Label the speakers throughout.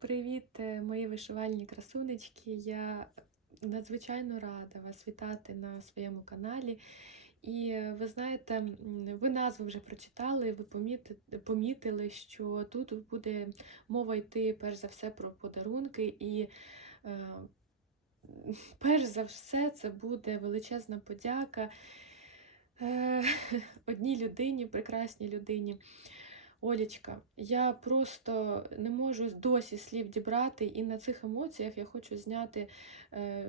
Speaker 1: Привіт, е, мої вишивальні красунечки. Я надзвичайно рада вас вітати на своєму каналі. І е, ви знаєте, ви назву вже прочитали, ви поміти- помітили, що тут буде мова йти перш за все про подарунки. І е, перш за все це буде величезна подяка е, одній людині, прекрасній людині. Олічка, я просто не можу досі слів дібрати, і на цих емоціях я хочу зняти е,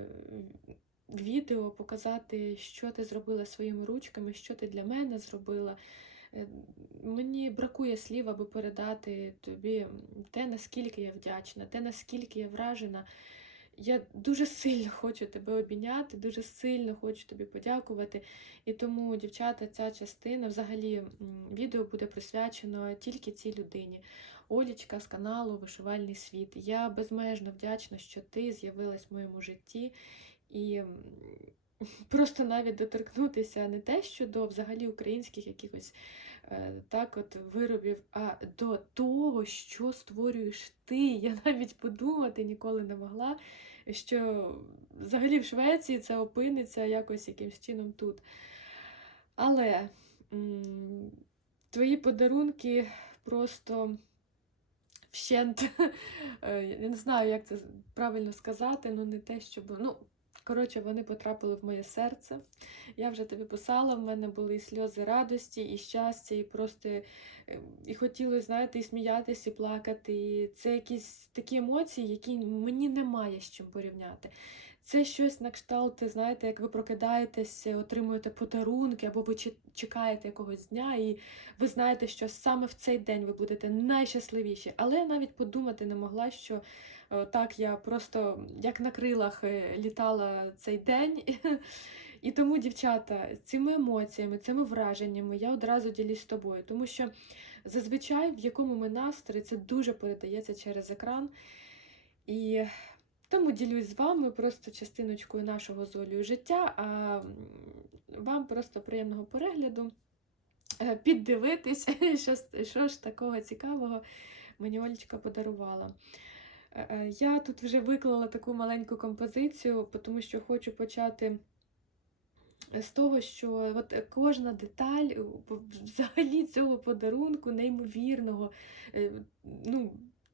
Speaker 1: відео, показати, що ти зробила своїми ручками, що ти для мене зробила. Е, Мені бракує слів, аби передати тобі те, наскільки я вдячна, те, наскільки я вражена. Я дуже сильно хочу тебе обійняти, дуже сильно хочу тобі подякувати. І тому, дівчата, ця частина, взагалі, відео буде присвячено тільки цій людині. Олічка з каналу Вишивальний світ. Я безмежно вдячна, що ти з'явилась в моєму житті. І просто навіть доторкнутися не те, що до взагалі українських якихось е, так от виробів, а до того, що створюєш ти. Я навіть подумати ніколи не могла, що взагалі в Швеції це опиниться якось якимсь чином тут. Але м, твої подарунки просто вщент. е, Я не знаю, як це правильно сказати, ну не те, щоб. Ну, коротше, вони потрапили в моє серце. Я вже тобі писала, в мене були і сльози радості, і щастя, і просто е, і хотілося, знаєте, і сміятися, і плакати. І це якісь такі емоції, які мені немає з чим порівняти. Це щось на кшталт, знаєте, як ви прокидаєтесь, отримуєте подарунки, або ви чекаєте якогось дня, і ви знаєте, що саме в цей день ви будете найщасливіші. Але я навіть подумати не могла, що так я просто як на крилах е, літала цей день. І тому, дівчата, цими емоціями, цими враженнями я одразу ділюсь з тобою, тому що зазвичай в якому ми настрої це дуже передається через екран. І тому ділюсь з вами просто частиночкою нашого з Олею життя, а вам просто приємного перегляду, е, піддивитись, що, що ж такого цікавого мені Олечка подарувала. Е, е, Я тут вже виклала таку маленьку композицію, тому що хочу почати з того, що от е, кожна деталь взагалі цього подарунку неймовірного, ну,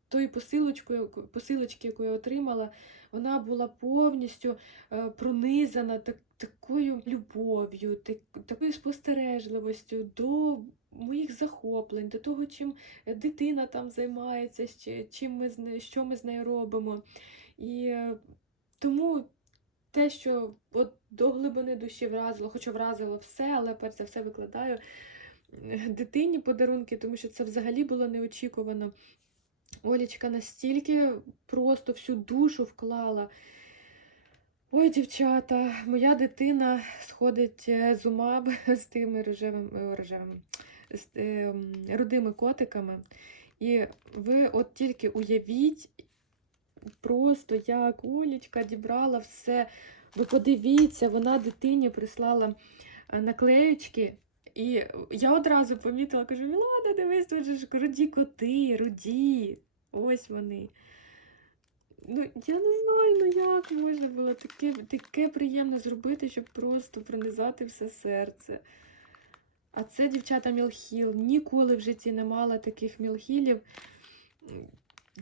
Speaker 1: тої посилочкою, посилочки, яку я отримала, вона була повністю пронизана так, такою любов'ю, так, такою спостережливостю до моїх захоплень, до того, чим дитина там займається, чим ми, що ми з нею робимо. І е, тому те, що от до глибини душі вразило, хоча вразило все, але перш за все викладаю е, дитині подарунки, тому що це взагалі було неочікувано. Олічка настільки просто всю душу вклала. Ой, дівчата, моя дитина сходить е, з ума з тими рожевими, рожевими, з е, рудими котиками. І ви от тільки уявіть, просто як Олічка дібрала все. Ви подивіться, вона дитині прислала е, наклеючки. І я одразу помітила, кажу, Мілана, дивись, тут же ж руді коти, руді. Ось вони. Ну, я не знаю, ну як можна було таке, таке приємне зробити, щоб просто пронизати все серце. А це дівчата Мілхіл. Ніколи в житті не мала таких мілхілів.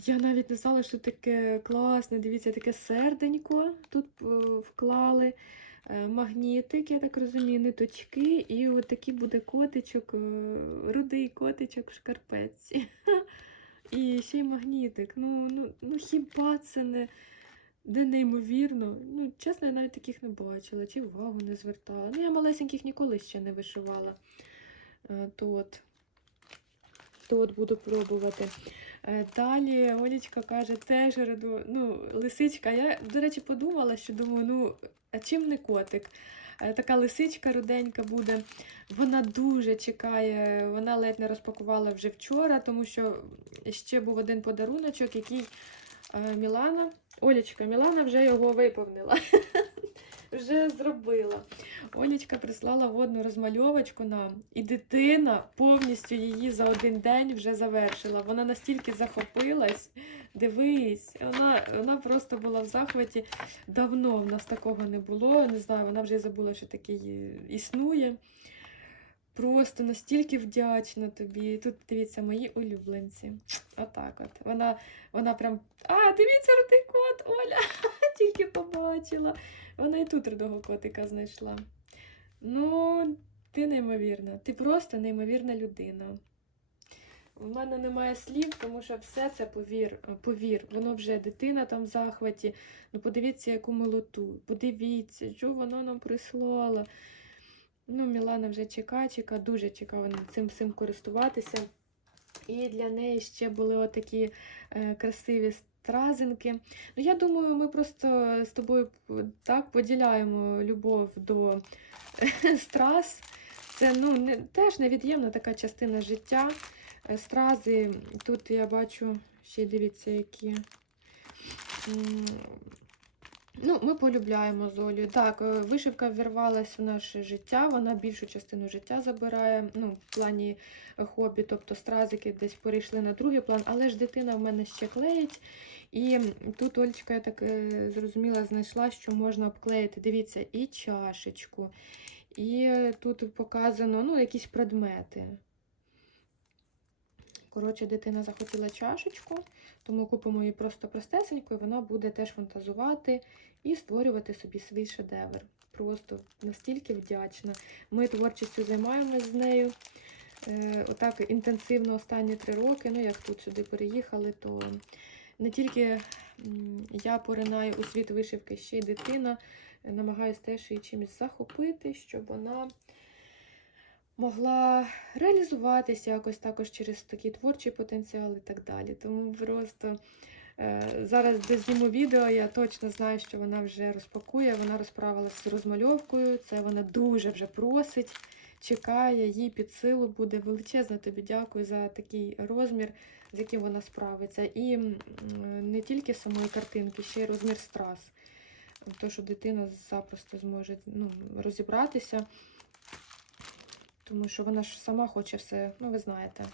Speaker 1: Я навіть не знала, що таке класне. Дивіться, таке серденько тут е, вклали. Е, Магнітик, я так розумію, ниточки, і такий буде котичок, е, рудий котичок в шкарпетці. І ще й магнітик. Ну, ну, ну хіба це не, не неймовірно? Ну, чесно, я навіть таких не бачила, чи увагу не звертала. Ну, я малесеньких ніколи ще не вишивала. Е, то от буду пробувати. Е, Далі Олічка каже, теж роду, ну, лисичка. Я, до речі, подумала, що думаю, ну, а чим не котик? Е, Така лисичка руденька буде. Вона дуже чекає, вона ледь не розпакувала вже вчора, тому що ще був один подаруночок, який е, Мілана, Олічка, Мілана вже його виповнила. Вже зробила. Олічка прислала водну розмальовочку нам, і дитина повністю її за один день вже завершила. Вона настільки захопилась, Дивись, вона, вона просто була в захваті. Давно в нас такого не було. Не знаю, вона вже забула, що таке існує. Просто настільки вдячна тобі. Тут дивіться, мої улюбленці. Отак от. Вона, вона прям. А, дивіться, рудий кот, Оля! Тільки побачила. Вона і тут рудого котика знайшла. Ну, ти неймовірна. Ти просто неймовірна людина. У мене немає слів, тому що все це повір, повір. Воно вже дитина там в захваті. Ну подивіться, яку милоту. Подивіться, що воно нам прислало. Ну, Мілана вже чекає, чекає, дуже чекала цим всім користуватися. І для неї ще були отакі е, красиві стразинки. Ну, я думаю, ми просто з тобою так поділяємо любов до страз. Це ну, не, теж невід'ємна така частина життя. Е, Стрази, тут я бачу, ще дивіться, які. Ну, ми полюбляємо з Олею. Так, е, вишивка ввірвалась в наше життя, вона більшу частину життя забирає, ну, в плані е, хобі, тобто стразики десь перейшли на другий план, але ж дитина в мене ще клеїть. І тут Олечка, я так е, зрозуміла, знайшла, що можна обклеїти, дивіться, і чашечку, і тут показано ну, якісь предмети. Коротше, дитина захотіла чашечку, тому купимо її просто простесенько, і вона буде теж фантазувати і створювати собі свій шедевр. Просто настільки вдячна. Ми творчістю займаємось з нею. Е, отак інтенсивно останні три роки. Ну, як тут сюди переїхали, то не тільки я поринаю у світ вишивки, ще й дитина. Е, Намагаюсь теж її чимось захопити, щоб вона могла реалізуватися якось також через такий творчий потенціал і так далі. Тому просто зараз, де зніму відео, я точно знаю, що вона вже розпакує, вона розправилася з розмальовкою, це вона дуже вже просить, чекає, їй під силу буде. Величезно тобі дякую за такий розмір, з яким вона справиться. І не тільки самої картинки, ще й розмір страз. То, що дитина запросто зможе ну, розібратися тому що вона ж сама хоче все, ну ви знаєте.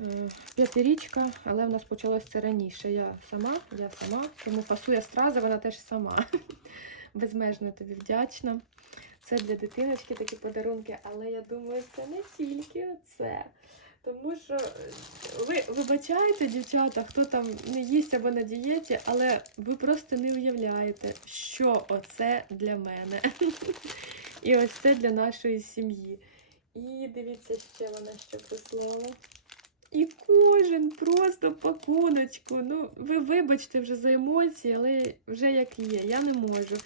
Speaker 1: Е, П'ятирічка, але в нас почалося це раніше. Я сама, я сама, тому фасує стрази, вона теж сама. Безмежно тобі вдячна. Це для дитиночки такі подарунки, але я думаю, це не тільки це. Тому що е, ви вибачаєте, дівчата, хто там не їсть або на дієті, але ви просто не уявляєте, що оце для мене. І ось це для нашої сім'ї. І дивіться, ще вона що прислала. І кожен просто пакуночку. Ну, ви вибачте вже за емоції, але вже як є, я не можу.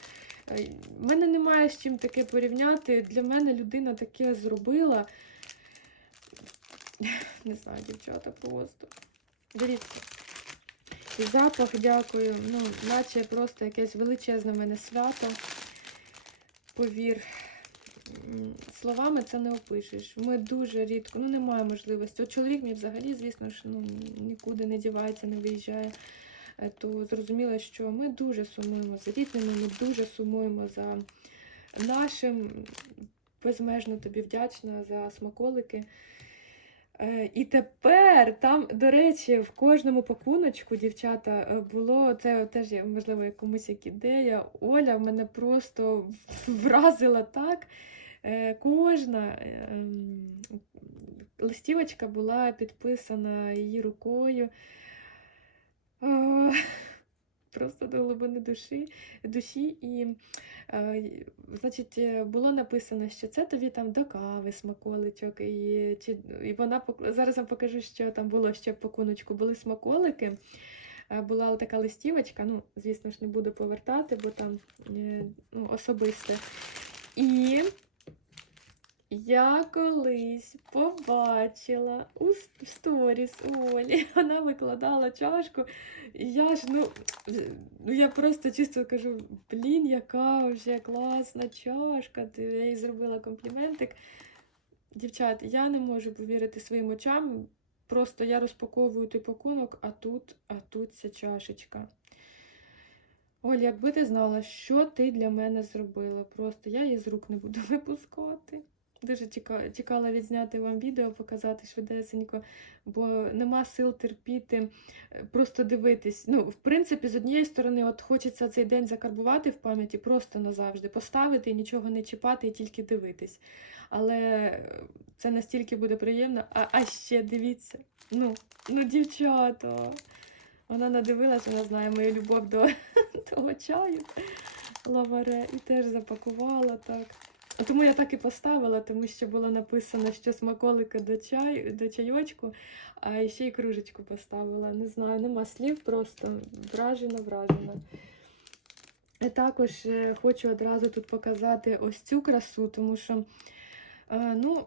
Speaker 1: Е, В мене немає з чим таке порівняти. Для мене людина таке зробила. Не знаю, дівчата, просто. Дивіться. І запах, дякую. Ну, наче просто якесь величезне в мене свято. Повір, словами це не опишеш. Ми дуже рідко, ну немає можливості. От чоловік мій взагалі, звісно ж, ну, нікуди не дівається, не виїжджає. Е, То зрозуміло, що ми дуже сумуємо за рідними, ми дуже сумуємо за нашим. Безмежно тобі вдячна за смаколики. Е, І тепер там, до речі, в кожному пакуночку, дівчата, е, було це теж можливо, комусь як ідея. Оля мене просто вразила так. Е, Кожна ем, листівочка була підписана її рукою. Просто до глибини душі, душі. І, е, значить, було написано, що це тобі там до кави смаколичок. І, чи, і вона зараз вам покажу, що там було ще в пакуночку. Були смаколики. Е, Була така листівочка, ну, звісно ж, не буду повертати, бо там е, ну, особисте. І я колись побачила у сторіс у Олі, вона викладала чашку, і я ж, ну, ну я просто чисто кажу, блін, яка вже класна чашка, я їй зробила компліментик. Дівчат, я не можу повірити своїм очам. Просто я розпаковую той пакунок, а тут, а тут ця чашечка. Оль, якби ти знала, що ти для мене зробила, просто я її з рук не буду випускати. Дуже чекала відзняти вам відео, показати швидесенько, бо нема сил терпіти, е, просто дивитись. Ну, в принципі, з однієї сторони, от хочеться цей день закарбувати в пам'яті просто назавжди, поставити і нічого не чіпати, і тільки дивитись. Але е, це настільки буде приємно. А, а ще дивіться. Ну, ну, дівчата. Вона надивилась, вона знає мою любов до того чаю лаваре і теж запакувала так. Тому я так і поставила, тому що було написано, що смаколики до чаю, до чайочку, а ще й кружечку поставила. Не знаю, нема слів, просто вражена, вражена. І також е, хочу одразу тут показати ось цю красу, тому що, е, ну,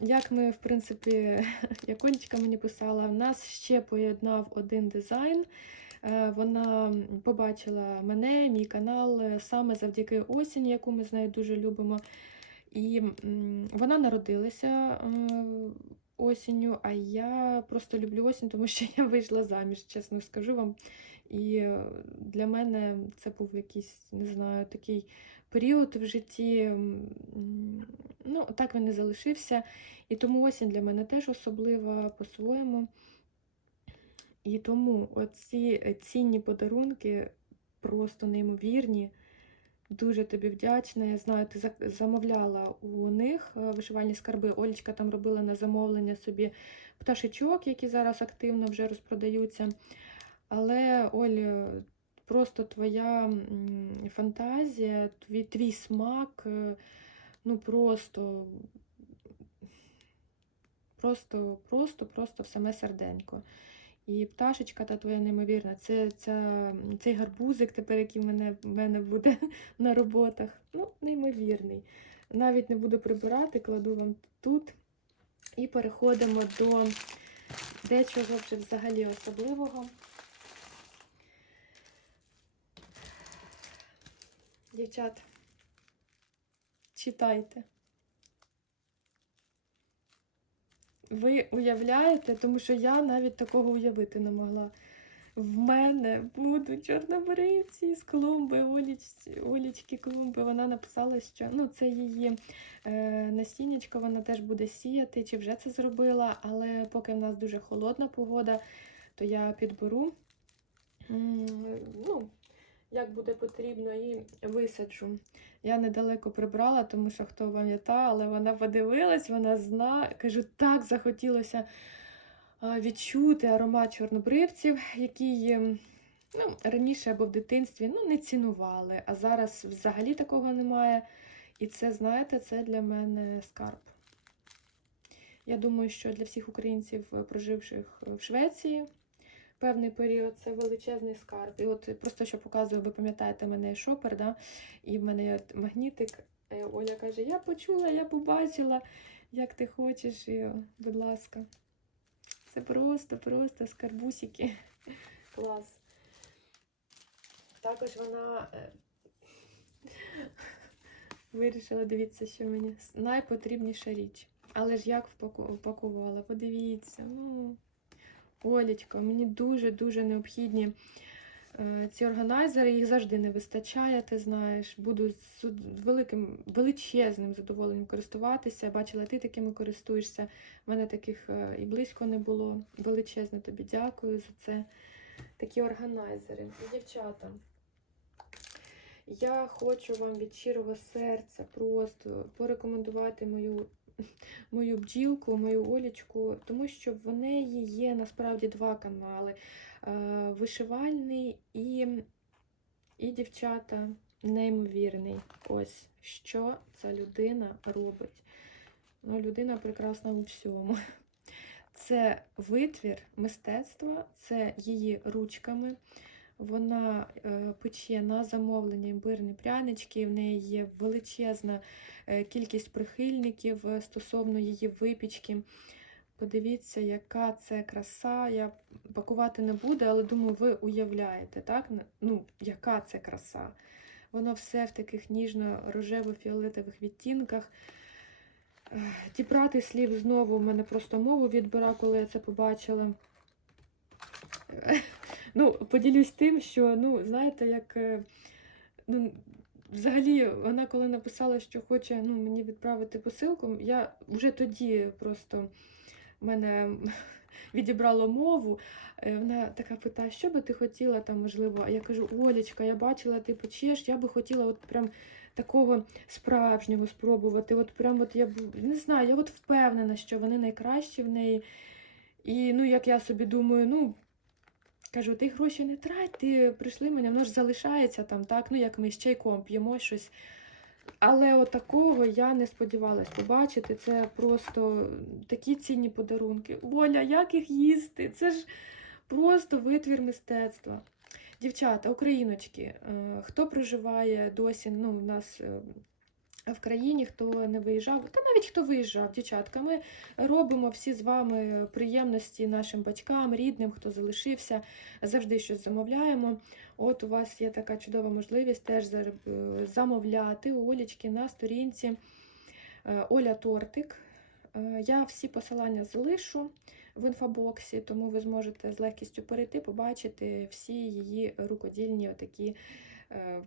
Speaker 1: як ми, в принципі, як Олечка мені писала, в нас ще поєднав один дизайн. Е, Вона побачила мене, мій канал е, саме завдяки осінь, яку ми з нею дуже любимо. І вона народилася е, осінню, а я просто люблю осінь, тому що я вийшла заміж, чесно скажу вам. І для мене це був якийсь, не знаю, такий період в житті. Ну, так він і залишився. І тому осінь для мене теж особлива по-своєму. І тому оці е, цінні подарунки просто неймовірні. Дуже тобі вдячна. Я знаю, ти замовляла у них е, вишивальні скарби. Олечка там робила на замовлення собі пташечок, які зараз активно вже розпродаються. Але, Оль, е, просто твоя фантазія, твій, твій смак, е, ну просто, просто, просто, просто в саме серденько. І пташечка та твоя неймовірна. Це ця, цей гарбузик тепер, який в мене, в мене буде на роботах. Ну, неймовірний. Навіть не буду прибирати, кладу вам тут. І переходимо до дечого вже взагалі особливого. Дівчат, читайте. Ви уявляєте, тому що я навіть такого уявити не могла. В мене будуть чорнобривці з клумби, Оліч, Олічки клумби. Вона написала, що ну, це її е, насіннячко, вона теж буде сіяти, чи вже це зробила, але поки в нас дуже холодна погода, то я підберу, ну, як буде потрібно, і висаджу. Я недалеко прибрала, тому що хто пам'ятає, але вона подивилась, вона зна. Кажу, так захотілося відчути аромат чорнобривців, який ем, ну, раніше або в дитинстві ну, не цінували, а зараз взагалі такого немає. І це, знаєте, це для мене скарб. Я думаю, що для всіх українців, проживших в Швеції, певний період це величезний скарб. І от просто що показую, ви пам'ятаєте, мене шопер, да? і в мене магнітик. Е, Оля каже: Я почула, я побачила, як ти хочеш, і, будь ласка. Це просто, просто скарбусики. Клас. Також вона е, вирішила, дивіться, що мені найпотрібніша річ. Але ж як впаку- впакувала? Подивіться. Ну, Олечка, мені дуже-дуже необхідні е, ці органайзери, їх завжди не вистачає, ти знаєш. Буду з великим, величезним задоволенням користуватися. Бачила, ти такими користуєшся. У мене таких е, і близько не було. Величезне тобі дякую за це. Такі органайзери. Дівчата. Я хочу вам від щирого серця просто порекомендувати мою мою бджілку, мою Олічку, тому що в неї є насправді два канали: е, вишивальний і, і дівчата неймовірний. Ось що ця людина робить. Ну, людина прекрасна у всьому. Це витвір мистецтва, це її ручками. Вона е, пече на замовлення імбирні прянички, в неї є величезна е, кількість прихильників е, стосовно її випічки. Подивіться, яка це краса. Я пакувати не буду, але думаю, ви уявляєте, так? Ну, яка це краса. Воно все в таких ніжно-рожево-фіолетових відтінках. Ех, Дібрати слів знову в мене просто мову відбира, коли я це побачила. Ну, поділюсь тим, що, ну, знаєте, як. е, Ну, взагалі, вона коли написала, що хоче ну, мені відправити посилку, я вже тоді просто мене відібрало мову. Е, Вона така питає, що би ти хотіла там, можливо, я кажу, Олечка, я бачила, ти печеш, я би хотіла от прям такого справжнього спробувати. От прям от я не знаю, я от впевнена, що вони найкращі в неї. І ну, як я собі думаю, ну. Кажу, ти гроші не трать, ти прийшли мене, воно ж залишається там, так, ну як ми з чайком п'ємо щось. Але от я не сподівалась побачити. Це просто такі цінні подарунки. Оля, як їх їсти? Це ж просто витвір мистецтва. Дівчата, україночки, е, хто проживає досі, ну, в нас е, в країні, хто не виїжджав, та навіть хто виїжджав, дівчатка, ми робимо всі з вами приємності нашим батькам, рідним, хто залишився, завжди щось замовляємо. От у вас є така чудова можливість теж е, замовляти Олічки на сторінці е, Оля Тортик. Е, Я всі посилання залишу в інфобоксі, тому ви зможете з легкістю перейти, побачити всі її рукодільні такі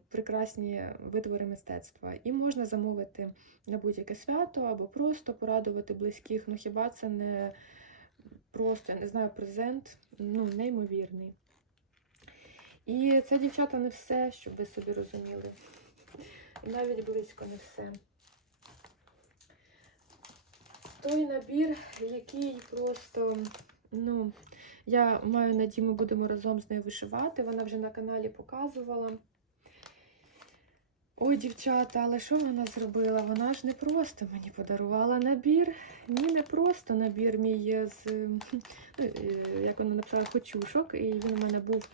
Speaker 1: прекрасні витвори мистецтва. І можна замовити на будь-яке свято або просто порадувати близьких. Ну хіба це не просто, я не знаю, презент, ну, неймовірний. І це, дівчата, не все, щоб ви собі розуміли. Навіть близько не все. Той набір, який просто, ну, я маю надію, ми будемо разом з нею вишивати. Вона вже на каналі показувала. Ой, дівчата, але що вона зробила? Вона ж не просто мені подарувала набір. Ні, не просто набір мій з, ну, е, як вона написала, хочушок. І він у мене був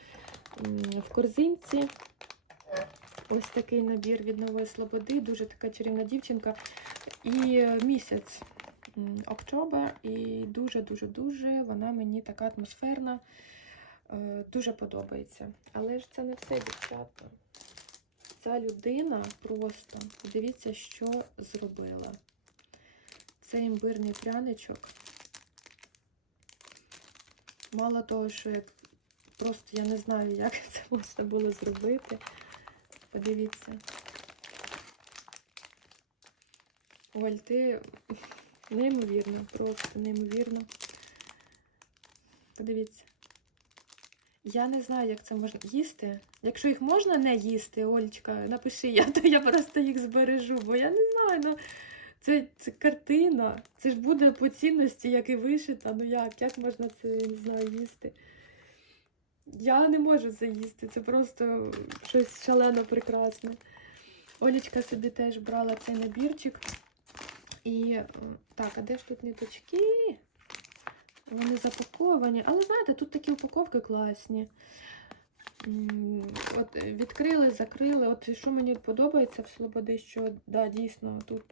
Speaker 1: в корзинці. Ось такий набір від Нової Слободи. Дуже така чарівна дівчинка. І е, місяць Октобер. І дуже-дуже-дуже вона мені така атмосферна. е, Дуже подобається. Але ж це не все, дівчата. Ця людина просто, дивіться, що зробила. Це імбирний пряничок. Мало того, що як просто я не знаю, як це можна було зробити. Подивіться. Оль, ти неймовірно, просто неймовірно. Подивіться. Я не знаю, як це можна їсти. Якщо їх можна не їсти, Олечка, напиши я, то я просто їх збережу, бо я не знаю, ну це, це картина. Це ж буде по цінності, як і вишита. Ну як? Як можна це не знаю, їсти? Я не можу це їсти, це просто щось шалено прекрасне. Олечка собі теж брала цей набірчик. І так, а де ж тут ниточки? Вони запаковані. Але знаєте, тут такі упаковки класні. От е, відкрили, закрили. От що мені подобається в Слободи, що да, дійсно тут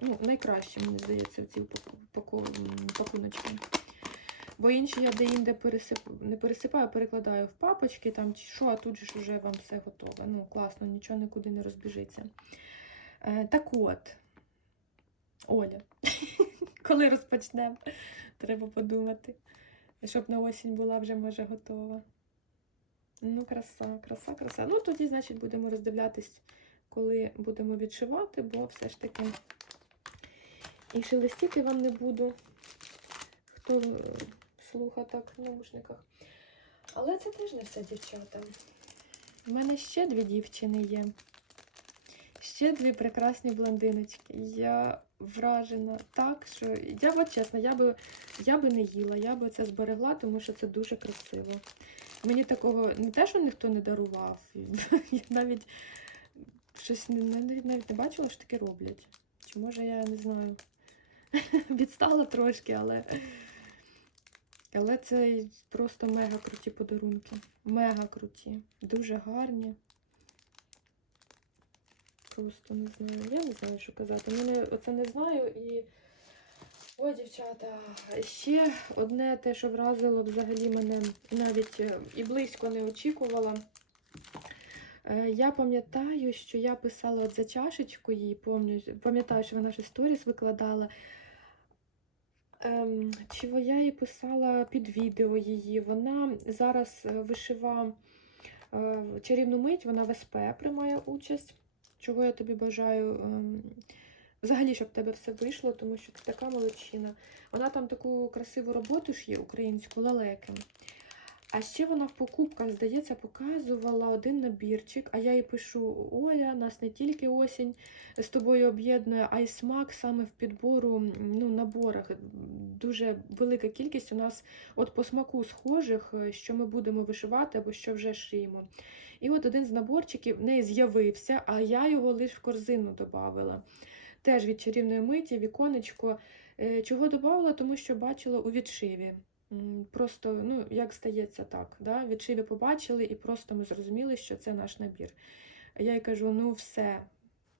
Speaker 1: ну, найкраще, мені здається, ці пакуночки. Бо інші я де-інде пересип... не пересипаю, перекладаю в папочки там чи що, а тут же ж вже вам все готове. Ну, класно, нічого нікуди не розбіжиться. Е, так от, Оля, коли розпочнемо, треба подумати, щоб на осінь була вже може готова. Ну, краса, краса, краса. Ну, тоді, значить, будемо роздивлятись, коли будемо відшивати, бо все ж таки і шелестіти вам не буду, хто е, слуха так в наушниках. Але це теж не все, дівчата. У мене ще дві дівчини є. Ще дві прекрасні блондиночки. Я вражена так, що я от чесно, я би, я би не їла, я би це зберегла, тому що це дуже красиво. Мені такого не те, що ніхто не дарував. Я навіть щось навіть, не бачила, що таке роблять. Чи може я не знаю, відстала трошки, але. Але це просто мега круті подарунки. Мега круті. Дуже гарні. Просто не знаю. Я не знаю, що казати. Мене оце не знаю і. Ой, дівчата, ще одне те, що вразило взагалі мене навіть е, і близько не очікувала. Е, Я пам'ятаю, що я писала от за чашечку їй, пам'ятаю, що вона ж сторіс викладала. Ем, чи я їй писала під відео її. Вона зараз е, вишива чарівну мить, вона в СП приймає участь. чого я тобі бажаю. Взагалі, щоб в тебе все вийшло, тому що ти така молодчина. Вона там таку красиву роботу ж є українську лелеки. А ще вона в покупках, здається, показувала один набірчик, а я їй пишу: Оля, нас не тільки осінь з тобою об'єднує, а й смак саме в підбору ну, наборах. Дуже велика кількість у нас от по смаку схожих, е, що ми будемо вишивати або що вже шиємо. І от один з наборчиків в неї з'явився, а я його лише в корзину додавала. Теж від чарівної миті, віконечко. Е, Чого додавала? Тому що бачила у відшиві. Просто, ну, як стається так, да? відшиві побачили, і просто ми зрозуміли, що це наш набір. Я їй кажу: ну все,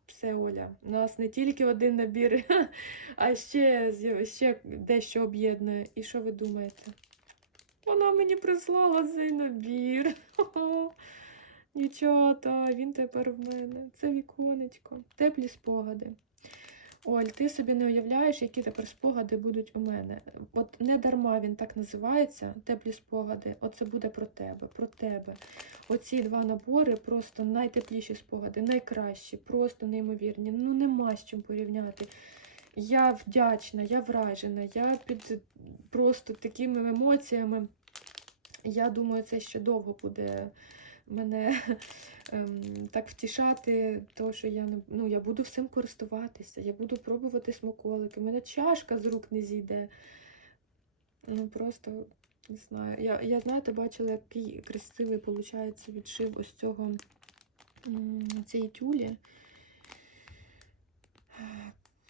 Speaker 1: все, Оля, у нас не тільки один набір, а ще, ще дещо об'єднує. І що ви думаєте? Вона мені прислала цей набір. Дівчата, він тепер в мене. Це віконечко. Теплі спогади. Оль, ти собі не уявляєш, які тепер спогади будуть у мене. От не дарма він так називається, теплі спогади. Оце буде про тебе, про тебе. Оці два набори просто найтепліші спогади, найкращі, просто неймовірні. Ну нема з чим порівняти. Я вдячна, я вражена, я під просто такими емоціями. Я думаю, це ще довго буде мене ем, так втішати, то що я не ну, я буду всім користуватися, я буду пробувати смаколики, мене чашка з рук не зійде. Ну просто не знаю. Я, я знаєте, бачила, який красивий виходить відшив ось цього цієї тюлі.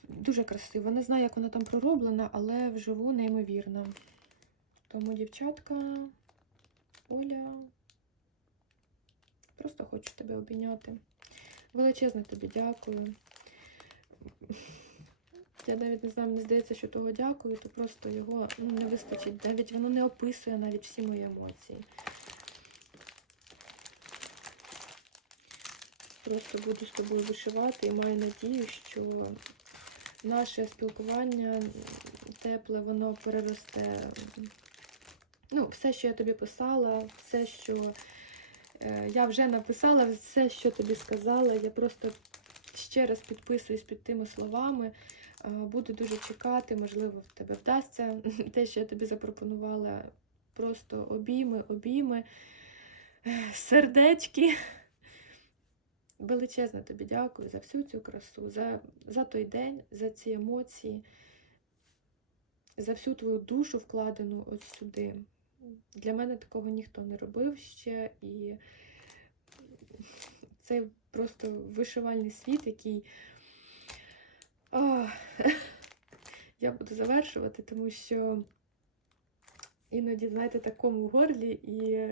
Speaker 1: Дуже красиво. Не знаю, як вона там пророблена, але вживу неймовірно. Тому, дівчатка, Оля, просто хочу тебе обійняти. Величезне тобі дякую. Я навіть не знаю, мені здається, що того дякую, то просто його ну, не вистачить. Навіть воно не описує навіть всі мої емоції. Просто буду з тобою вишивати і маю надію, що наше спілкування тепле, воно переросте. Ну, все, що я тобі писала, все, що я вже написала, все, що тобі сказала, я просто ще раз підписуюсь під тими словами. Е, Буду дуже чекати, можливо, в тебе вдасться те, що я тобі запропонувала. Просто обійми, обійми, е, сердечки. Величезне тобі дякую за всю цю красу, за, за той день, за ці емоції, за всю твою душу вкладену ось сюди. Для мене такого ніхто не робив ще, і це просто вишивальний світ, який а, я буду завершувати, тому що іноді, знаєте, такому горлі, і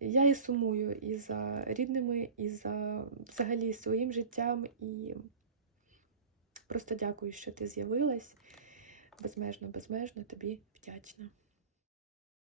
Speaker 1: я і сумую і за рідними, і за взагалі своїм життям. І просто дякую, що ти з'явилась. Безмежно, безмежно тобі вдячна.